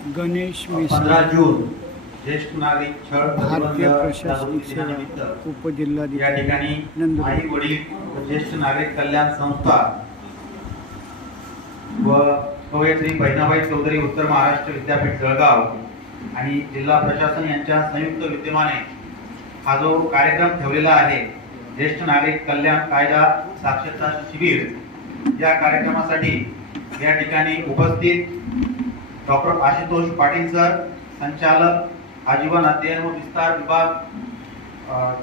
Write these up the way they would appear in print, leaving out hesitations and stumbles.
गणेश 15 जून ज्येष्ठ नागरिक छळ भारतीय प्रशासनिक सेवा या उपजिल्हाधिकारी ठिकाणी नंदुरबार आई वडील व ज्येष्ठ नागरिक कल्याण संस्था व कवयित्री बहिणाबाई चौधरी उत्तर महाराष्ट्र विद्यापीठ जळगाव आणि जिल्हा प्रशासन यांच्या संयुक्त विद्यमाने हा जो कार्यक्रम ठेवलेला आहे ज्येष्ठ नागरिक कल्याण कायदा साक्षरता शिबिर, या कार्यक्रमासाठी या ठिकाणी उपस्थित डॉक्टर आशुतोष पाटील सर, संचालक आजीवन अध्ययन व विस्तार विभाग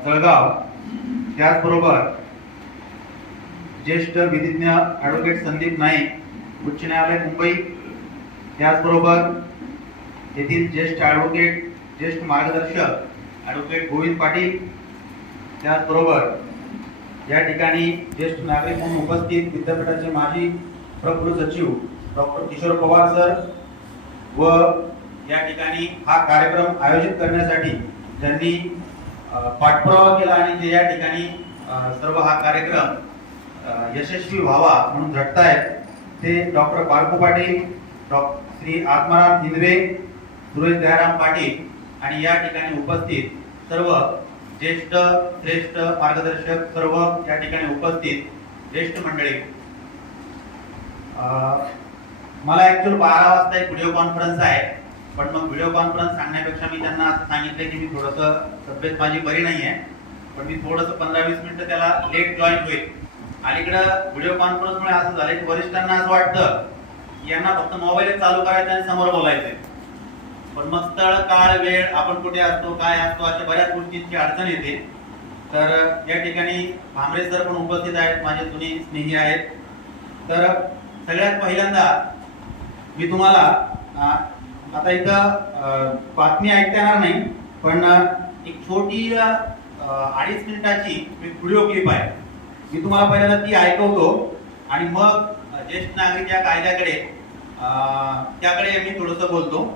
जळगाव, त्याचबरोबर ज्येष्ठ विधिज्ञ ॲडव्होकेट संदीप नाईक उच्च न्यायालय मुंबई, त्याचबरोबर येथील ज्येष्ठ ॲडव्होकेट ज्येष्ठ मार्गदर्शक ॲडव्होकेट गोविंद पाटील, त्याचबरोबर या ठिकाणी ज्येष्ठ नागरिक म्हणून उपस्थित विद्यापीठाचे माजी प्रकुल सचिव डॉक्टर किशोर पवार सर व या ठिकाणी हा कार्यक्रम आयोजित करण्यासाठी ज्यांनी पाठपुरावा केला आणि जे या ठिकाणी सर्व हा कार्यक्रम यशस्वी व्हावा म्हणून झटतायत ते डॉक्टर बारकू पाटील, श्री आत्माराम हिंदवे, सुरेश दयाराम पाटील आणि या ठिकाणी उपस्थित सर्व ज्येष्ठ श्रेष्ठ मार्गदर्शक, सर्व या ठिकाणी उपस्थित ज्येष्ठ मंडळी. मला ऍक्च्युअली 12 वाजता एक व्हिडिओ कॉन्फरन्स आहे, पण मग व्हिडिओ कॉन्फरन्स सांगण्यापेक्षा मी त्यांना असं सांगितलं की मी थोडंसं तब्येत माझी बरी नाही आहे, पण मी थोडंसं 15-20 मिनिटं त्याला लेट जॉईन होईल. अलीकडं व्हिडिओ कॉन्फरन्समुळे असं झालं की वरिष्ठांना असं वाटतं की यांना फक्त मोबाईल चालू करायचा आणि समोर बोलायचंय, पण मग स्थळ काळ वेळ आपण कुठे असतो काय असतो अशा बऱ्याच गोष्टींची अडचण येते. तर या ठिकाणी भांबरे सर पण उपस्थित आहेत, माझे जुने स्नेही आहेत. तर सगळ्यात पहिल्यांदा मी तुम्हाला आता इथं बातमी ऐकता येणार नाही, पण एक छोटी 2.5 मिनिटाची व्हिडिओ क्लिप आहे, मी तुम्हाला पहिल्यांदा ती ऐकवतो आणि मग ज्येष्ठ नागरिक या कायद्याकडे त्याकडे मी थोडंसं बोलतो.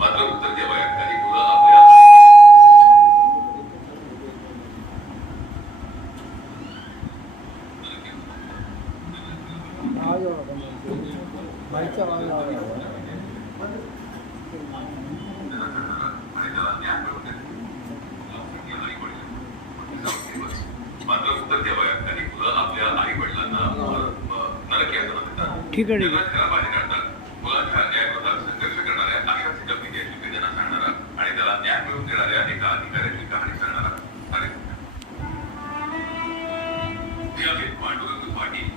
मात्र उत्तर द्यावं काही मुलं आपल्या मात्र उत्तर द्यावं काही मुलं आपल्या आई वडिलांना नरक यातना देतात, ठीक आहे. घराबाहेर काढतात. मुलांच्या न्यायविरोधात संघर्ष करणाऱ्या अशाच एका विद्यार्थी वेदना सांगणारा आणि त्याला न्याय मिळवून देणाऱ्या एका अधिकाऱ्याची कहाणी सांगणारा पांडुरंग पाटील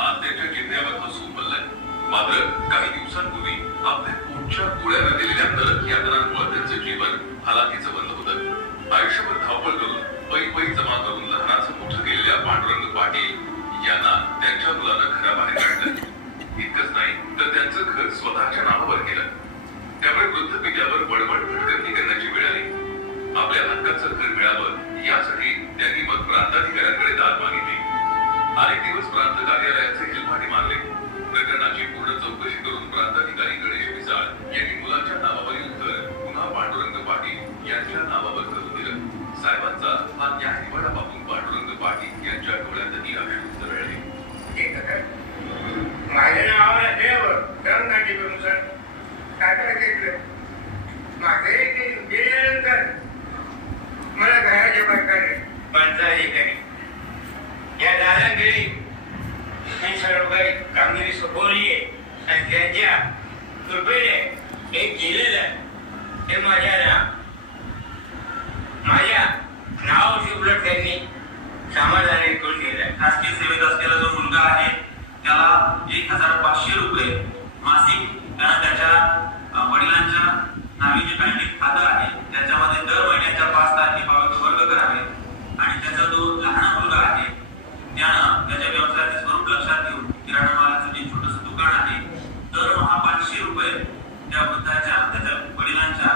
आज त्याच्या चेहऱ्यावर हसून बोललाय. मात्र काही दिवसांपूर्वी आपल्या पोटच्या गोळ्याला दिलेल्या नरक यातनांमुळे त्यांचं जीवन हालाकीचं बनलं होतं. आयुष्यभर धावपळ करून पै जमा करून लहानाचं मोठं केलेल्या पांडुरंग पाटील यांना त्यांच्या मुलानं घराबाहेर काढलं. इतकंच नाही तर त्यांचं घर स्वतःच्या नावावर केलं. त्यामुळे वृद्ध पित्यावर बडबड भटकंती करण्याची वेळ आली. आपल्या हक्काचं घर मिळावं यासाठी त्यांनी मग प्रांताधिकाऱ्यांकडे दाद मागितली. अनेक दिवस प्रांत कार्यालयाचे हेलपाटे मारले. प्रकरणाची पूर्ण चौकशी करून प्रांताधिकारी गणेश मिसाळ यांनी मुलाच्या नावावरील घर पुन्हा पांडुरंग पाटील यांच्या नावावर करून दिलं. साहेबांचा हा न्याय निवाडा पाहून पांडुरंग पाटील यांच्या डोळ्यातही अश्रू झळले. माझ्या नावाला देव कर नाटी करून सर काय करायचं माझे गेल्यानंतर मला घराच्या बायकाने पंचायती करी या दादा गेली. मी सर्व काही कामगिरी सोपवली आहे आणि त्यांच्या कृपेने एक केलेलं ते माझ्या नावाची उलट त्यांनी समाधानी करून दिलं. शासकीय सेवेत असलेला जो मुलगा आहे त्याला 1500 रुपये मासिक त्याच्या वडिलांच्या नावी जे बँकेत खातं आहे त्याच्यामध्ये दर महिन्याच्या 5 तारखेपासून वर्ग करावे आणि त्याचा जो लहान मुलगा आहे त्यानं त्याच्या व्यवसायाचे स्वरूप लक्षात घेऊन किराणा मालाचं जे छोटंसं दुकान आहे दरमहा 500 रुपये त्या वृद्धाच्या त्याच्या वडिलांच्या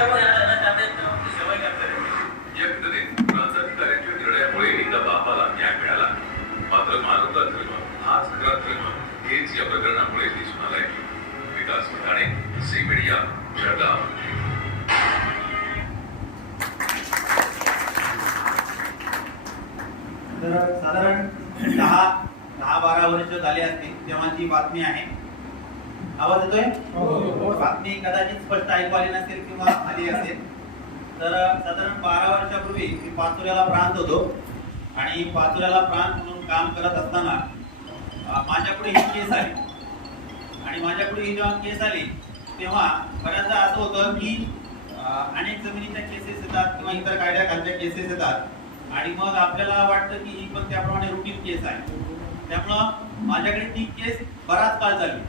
पण त्यांना सवय करतात. या घटनेत प्रांताधिकाऱ्यांच्या निर्णयामुळे एका बापाला न्याय मिळाला. मात्र मानवता धर्म हाच खरा धर्म हेच या प्रकरणामुळे दिसून आलंय. विकास मठाणे, झी मीडिया, जळगाव. तर साधारण 10-12 वर्ष झाली असतील तेव्हाची बातमी आहे. आवाज येतोय? बातमी कदाचित स्पष्ट ऐकू आली नसेल किंवा आली असेल. तर साधारण 12 वर्षापूर्वी मी पाचोऱ्याला प्रांत होतो आणि पाचोऱ्याला प्रांत म्हणून काम करत असताना माझ्यापुढे ही केस आली. आणि माझ्यापुढे ही जेव्हा केस आली तेव्हा बऱ्याचदा असं होतं की अनेक जमिनीच्या केसेस येतात किंवा इतर कायद्याखालच्या केसेस येतात आणि मग आपल्याला वाटतं की ही पण त्याप्रमाणे रुटीन केस आहे. त्यामुळं माझ्याकडे ती केस बराच काळ झाली.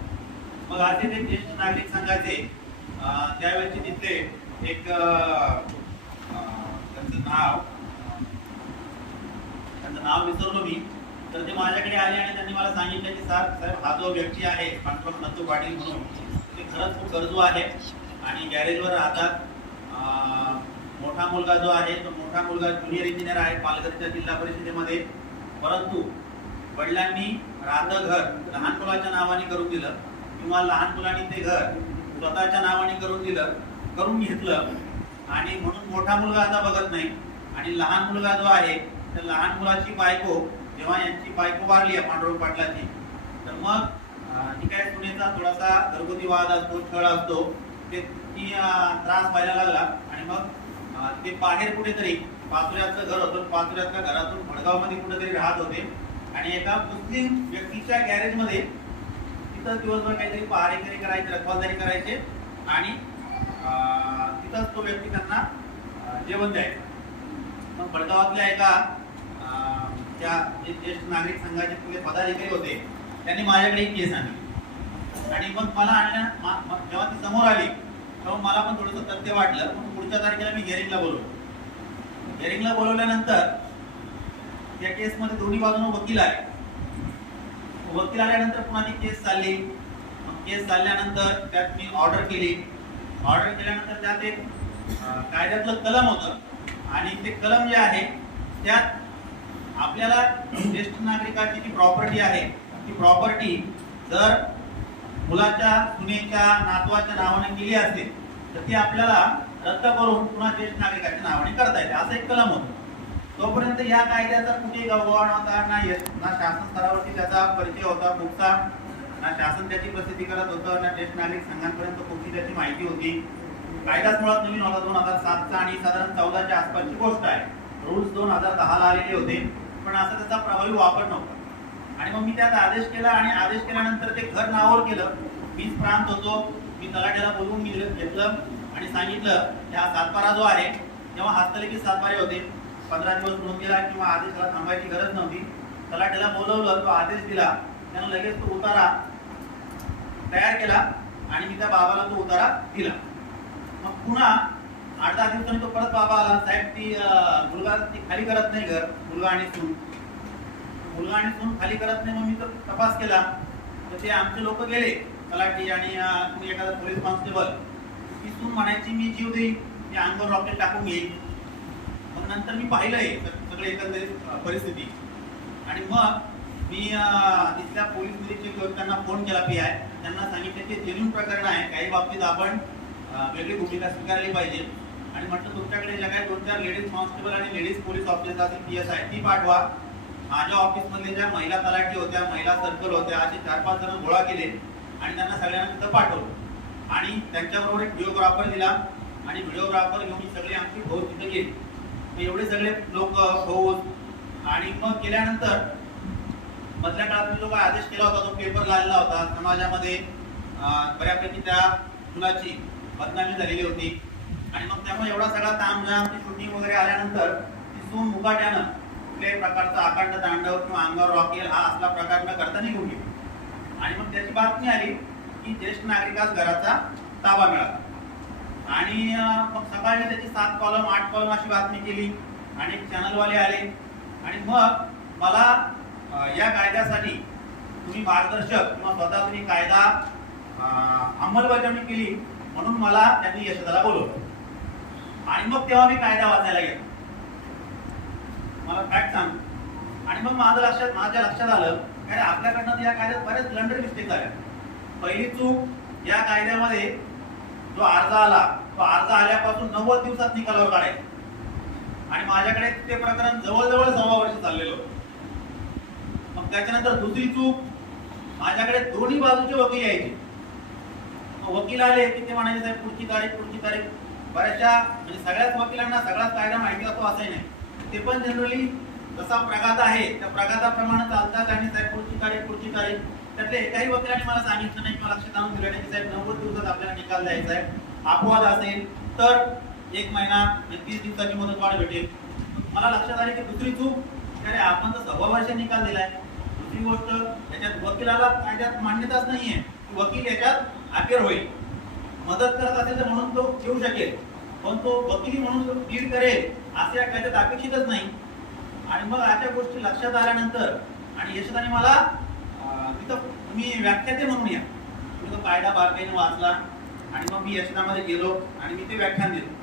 मग असे ते ज्येष्ठ नागरिक संघाचे त्यावेळेचे तिथले एक त्यांचं नाव विसरलो मी. तर ते माझ्याकडे आले आणि त्यांनी मला सांगितलं की साहेब हा जो व्यक्ती आहे पांडुरंग नंदू पाटील म्हणून ते खरंच खूप गरजू आहे आणि गॅरेजवर राहतात. मोठा मुलगा जो आहे तो मोठा मुलगा ज्युनियर इंजिनियर आहे पालघरच्या जिल्हा परिषदेमध्ये. परंतु वडिलांनी राहतं घर लहान मुलाच्या नावाने करून दिलं किंवा लहान मुलांनी ते घर स्वतःच्या नावाने करून घेतलं आणि म्हणून मोठा मुलगा आता बघत नाही. आणि लहान मुलगा जो आहे त्या लहान मुलाची बायको जेव्हा यांची बायको वारली आहे पांडुरंग पाटलाची, तर मग ती काय सुनेचा थोडासा घरगुती वाद असतो, छळ असतो, ती त्रास व्हायला लागला आणि मग ते बाहेर कुठेतरी पाचोऱ्याचं घर होतं, पाचोऱ्याच्या घरातून भडगावमध्ये कुठेतरी राहत होते आणि एका मुस्लिम व्यक्तीच्या गॅरेजमध्ये तिथं दिवसभर काहीतरी पहारेकरी करायचे, रखवालदारी करायचे आणि तिथंच तो व्यक्ती त्यांना जेवण द्यायचा. मग भडगावातल्या एका त्या जे ज्येष्ठ नागरिक संघाचे तिथले पदाधिकारी होते त्यांनी माझ्याकडे एक केस आणली आणि मग मला जेव्हा ती समोर आली तेव्हा मला पण थोडंसं तथ्य वाटलं. मग पुढच्या तारखेला मी हिअरिंगला बोलवलं. हिअरिंगला बोलवल्यानंतर त्या केसमध्ये दोन्ही बाजूने वकील आले. वकील आल्यानंतर पुन्हा ती केस चालली. केस चालल्यानंतर त्यात मी ऑर्डर केली. ऑर्डर केल्यानंतर त्यात एक कायद्यातलं कलम होतं आणि ते कलम जे आहे त्यात आपल्याला ज्येष्ठ नागरिकाची जी प्रॉपर्टी आहे ती प्रॉपर्टी जर मुलाच्या सुनेच्या नातवाच्या नावाने केली असेल तर ती आपल्याला रद्द करून पुन्हा ज्येष्ठ नागरिकाच्या नावाने करता येते असं एक कलम होतं. तोपर्यंत या कायद्याचा कुठे गवगवा नव्हता, ना शासन स्तरावरती त्याचा परिचय होता कुठचा, ना शासन त्याची प्रसिद्धी करत होतं, ना ज्येष्ठ नागरिक संघांपर्यंत कुठची त्याची माहिती होती. कायदाच मुळात नवीन होता 2007चा आणि साधारण 14च्या आसपासची गोष्ट आहे. रूल्स 2010ला आलेले होते पण असा त्याचा प्रभावी वापर नव्हता. आणि मग मी त्यात आदेश केला आणि आदेश केल्यानंतर ते घर नावावर केलं. मीच प्रांत होतो. मी तलाट्याला बोलवून घेतलं आणि सांगितलं की हा सातबारा जो आहे तेव्हा हस्तलिखित सातबारे होते. 15 दिवस होऊन गेला किंवा आदेशाला थांबायची गरज नव्हती. तलाट्याला बोलवलं, तो आदेश दिला, त्यानं लगेच तो उतारा तयार केला आणि मी त्या बाबाला तो उतारा दिला. मग पुन्हा 8-10 दिवसांनी तो परत बाबा आला. साहेब ती मुलगा ती खाली करत नाही घर, मुलगा आणि सून खाली करत नाही. मग मी तो तपास केला तर ते आमचे लोक गेले तलाठी आणि एखादा पोलीस कॉन्स्टेबल. ती सून म्हणायची मी जीव देईन, मी अंगावर रॉकेट टाकून घेईन. मग नंतर मी पाहिलंय सगळे एकंदरीत परिस्थिती आणि मग मी तिथल्या पोलीस निरीक्षक त्यांना फोन केला PI. त्यांना सांगितलं की जेन्युइन प्रकरण आहे, काही बाबतीत आपण वेगळी भूमिका स्वीकारली पाहिजे आणि म्हटलं तुमच्याकडे ज्या काही 2-4 लेडीज कॉन्स्टेबल आणि लेडीज पोलीस ऑफिसर असेल PSI ती पाठवा. माझ्या ऑफिसमधले ज्या महिला तलाठी होत्या, महिला सर्कल होत्या, असे 4-5 जण गोळा केले आणि त्यांना सगळ्यांना तिथं पाठवलं आणि त्यांच्याबरोबर एक व्हिडिओग्राफर दिला आणि व्हिडिओग्राफर घेऊन सगळे आमची फौज तिथे गेली. एवढे सगळे लोक फौज आणि मग केल्यानंतर मधल्या काळात जो काय आदेश केला होता तो पेपर लावला होता. समाजामध्ये बऱ्यापैकी त्या मुलाची बदनामी झालेली होती आणि मग त्यामुळे एवढा सगळा तामझाम ती शूटिंग वगैरे आल्यानंतर ती सून मुकाट्यानं कुठल्याही प्रकारचा अखंड तांडव किंवा अंगावर रॉकेल हा असला प्रकार न करता निघून गेली. आणि मग त्याची बातमी आली की ज्येष्ठ नागरिकास घराचा ताबा मिळाला आणि मग सकाळी त्याची 7 कॉलम 8 कॉलम अशी बातमी केली आणि चॅनलवाले आले आणि मग मला या कायद्यासाठी तुम्ही मार्गदर्शक किंवा स्वतः तुम्ही कायदा अंमलबजावणी केली म्हणून मला त्यांनी यशोदाला बोलवलं आणि मग तेव्हा मी कायदा वाचायला गेलो. मला फॅक्ट सांग. आणि मग माझ्या लक्षात आलं की आपल्याकडनं या कायद्यात बरेच ब्लंडर मिस्टेक झाल्या. पहिली चूक, या कायद्यामध्ये जो अर्ज आला तो अर्ज आल्यापासून 90 दिवसात निकालावर काढायचा. आणि माझ्याकडे ते प्रकरण जवळजवळ 6 वर्ष चाललेलं होतं. मग त्याच्यानंतर दुसरी चूक, माझ्याकडे दोन्ही बाजूचे वकील यायचे. वकील आले की ते म्हणायचे साहेब पुढची तारीख. बऱ्याचशा म्हणजे सगळ्याच वकिलांना सगळाच कायदा माहिती असतो असंही नाही. ते पण जनरली जसा प्रघात आहे त्या प्रघाताप्रमाणे चालतात आणि साहेब पुढची तारीख. त्यातल्या एकाही वकिलांनी मला सांगितलं नाही किंवा लक्षात आणून दिलं नाही की साहेब 90 दिवसात आपल्याला निकाल द्यायचा आहे. अपवाद असेल तर 1 महिना 30 दिवसाची मुदतवाढ भेटेल. मला लक्षात आले की दुसरी चूक, अरे आपण तर 6 वर्ष निकाल दिलाय. दुसरी गोष्ट, त्याच्यात वकिलाला कायद्यात मान्यताच नाहीये. वकील याच्यात अखेर होईल, मदत करत असेल तर म्हणून तो येऊ शकेल, पण तो वकिली म्हणून तो लीड करेल असे या कायद्यात अपेक्षितच नाही. आणि मग अशा गोष्टी लक्षात आल्यानंतर आणि यशदाने मला तिथं तुम्ही व्याख्याते म्हणून या, मी तो कायदा बारकाईने वाचला आणि मग मी यशदामध्ये गेलो आणि मी ते व्याख्यान दिलं.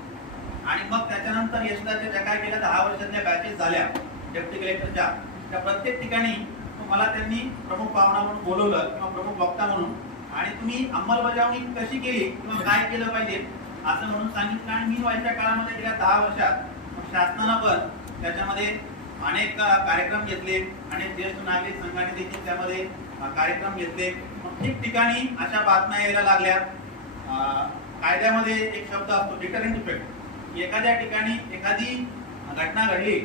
आणि मग त्याच्यानंतर यशदाच्या ज्या काय केल्या 10 वर्षांच्या बॅचेस झाल्या डेप्युटी कलेक्टरच्या, त्या प्रत्येक ठिकाणी मला त्यांनी प्रमुख पाहुणा म्हणून बोलवलं किंवा प्रमुख वक्ता म्हणून, आणि तुम्ही अंमलबजावणी कशी केली किंवा काय केलं पाहिजे असं म्हणून सांगितलं. आणि मी व्हायच्या काळामध्ये गेल्या 10 वर्षात शासनानं पण त्याच्यामध्ये अनेक कार्यक्रम घेतले, अनेक ज्येष्ठ नागरिक संघाने देखील त्यामध्ये कार्यक्रम घेतले. मग ठिकठिकाणी अशा बातम्या यायला लागल्या. कायद्यामध्ये एक शब्द असतो डिटरंट इफेक्ट. एखाद्या ठिकाणी एखादी घटना घडली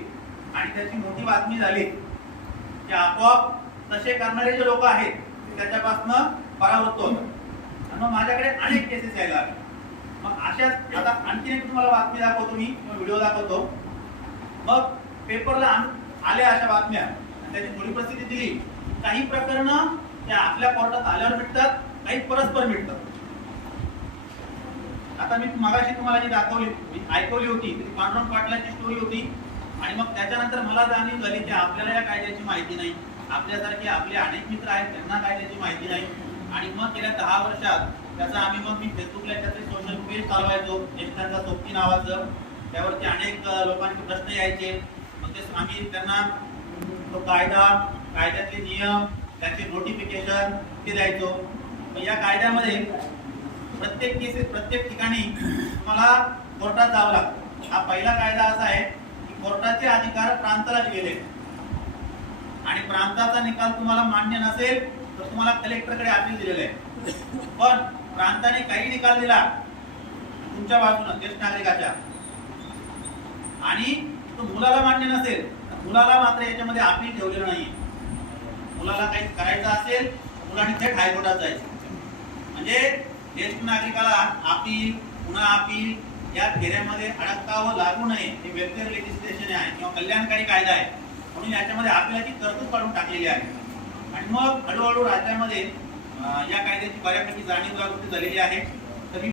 आणि त्याची मोठी बातमी झाली की आपोआप तसे करणारे जे लोक आहेत त्याच्यापासून परावृत्त होतात. आणि मग माझ्याकडे अनेक केसेस यायला लागले. मग अशाच आता आणखी एक तुम्हाला बातमी दाखवतो मी किंवा व्हिडिओ दाखवतो. मग पेपरला आल्या अशा बातम्या, त्याची थोडी परिस्थिती दिली. काही प्रकरणं त्या आपल्या कोर्टात आल्यावर मिटतात, काही परस्पर मिटतात. आता मी मगाशी तुम्हाला जी ऐकवली होती ती पांडुरंग पाटलांची स्टोरी होती. आणि मग त्याच्यानंतर मला जाणीव झाली की आपल्याला या कायद्याची माहिती नाही. आपल्यासारखे आपले अनेक मित्र आहेत त्यांना कायद्याची माहिती नाही. आणि मग गेल्या 10 वर्षात त्याचा मी फेसबुकला त्याचे सोशल पेज चालवायचो, ज्येष्ठांचा सोबती नावाचं. त्यावरती अनेक लोकांचे प्रश्न यायचे. मग ते आम्ही त्यांना तो कायदा, कायद्यातले नियम, त्याचे नोटिफिकेशन ते द्यायचो. या कायद्यामध्ये प्रत्येक ठिकाणी तुम्हाला कोर्टात जावं लागतं. हा पहिला कायदा असा आहे की कोर्टाचे अधिकार प्रांताला दिलेले आणि प्रांताचा निकाल तुम्हाला मान्य नसेल तर तुम्हाला कलेक्टरकडे अपील दिलेलं आहे. पण प्रांताने काही निकाल दिला तुमच्या बाजूने ज्येष्ठ नागरिकाच्या आणि तो मुलाला मान्य नसेल तर मुलाला मात्र याच्यामध्ये अपील ठेवलेलं नाही. मुलाला काही करायचं असेल मुलांनी थेट हायकोर्टात जायचं. म्हणजे ज्येष्ठ नागरिकाला अपील पुन्हा अपील या घेऱ्यामध्ये अडकतावं लागू नये हे वेलफेअर लेजिस्लेशन आहे किंवा कल्याणकारी कायदा आहे. म्हणून याच्यामध्ये अपीलाची तरतूद काढून टाकलेली आहे. आणि मग हळूहळू राज्यामध्ये या कायद्याची बऱ्यापैकी जाणीव जागृती झालेली आहे.